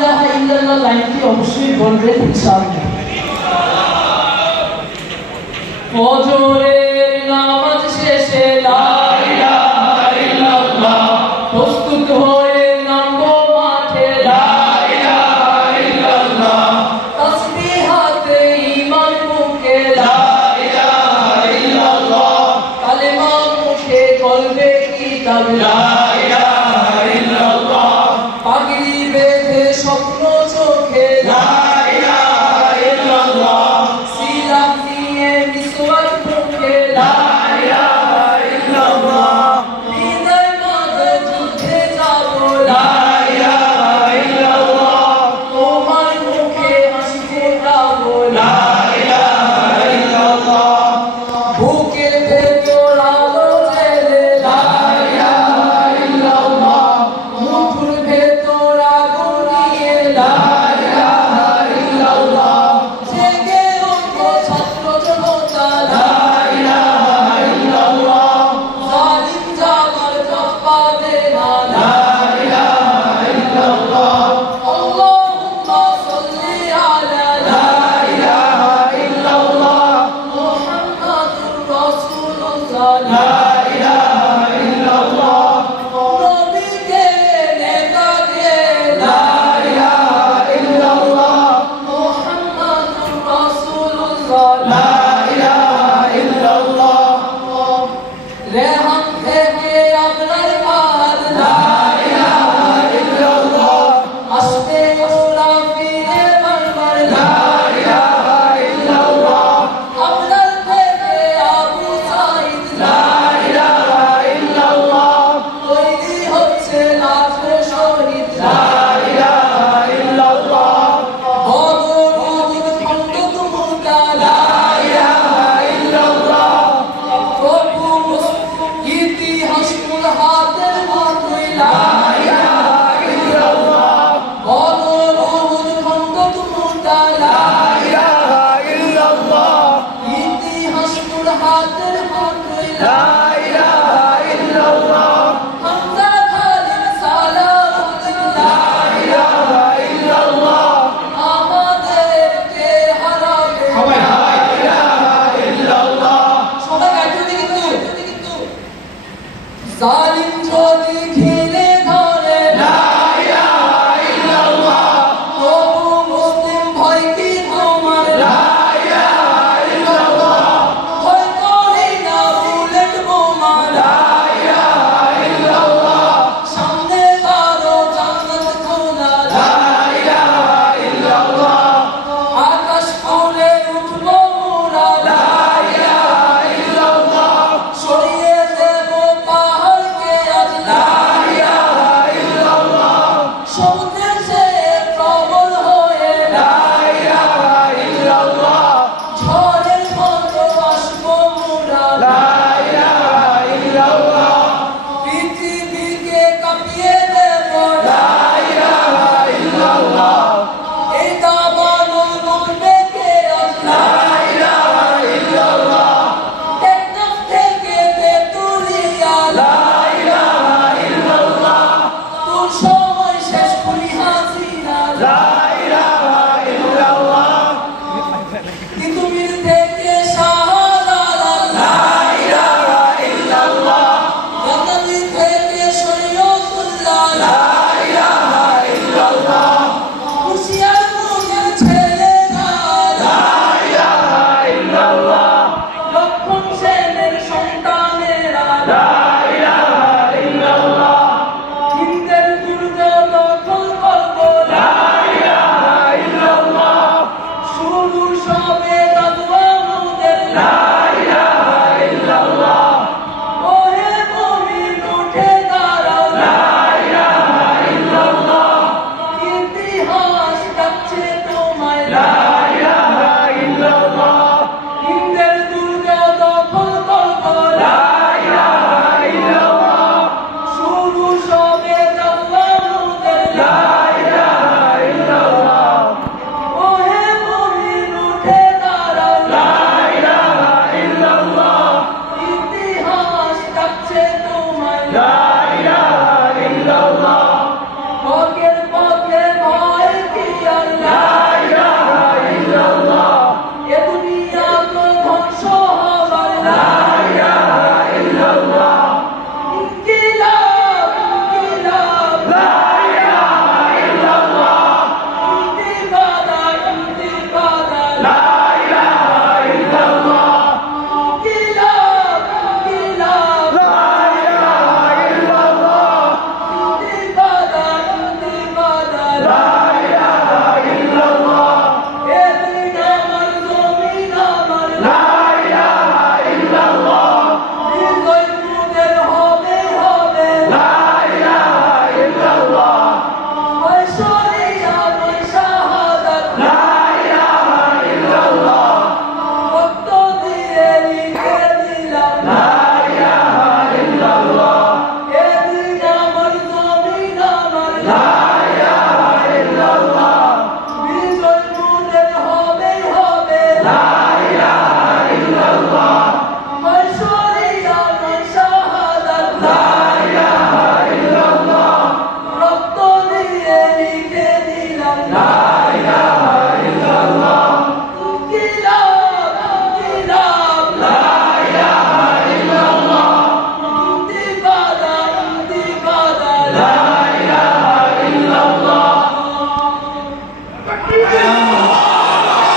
ইলাহা ইল্লাল্লাহ লাইনটি অবশ্যই বলবেন নামাজ শেষে লা ইলাহা ইল্লাল্লাহ প্রস্তুত হয়ে নামব মাঠে। লা ইলাহা ইল্লাল্লাহ ঈমান মুখে। লা ইলাহা ইল্লাল্লাহ কালেমা মুখে, কলবে কিতাব। লা Rehan zalim cani nos graduamos de la... لا إله إلا الله.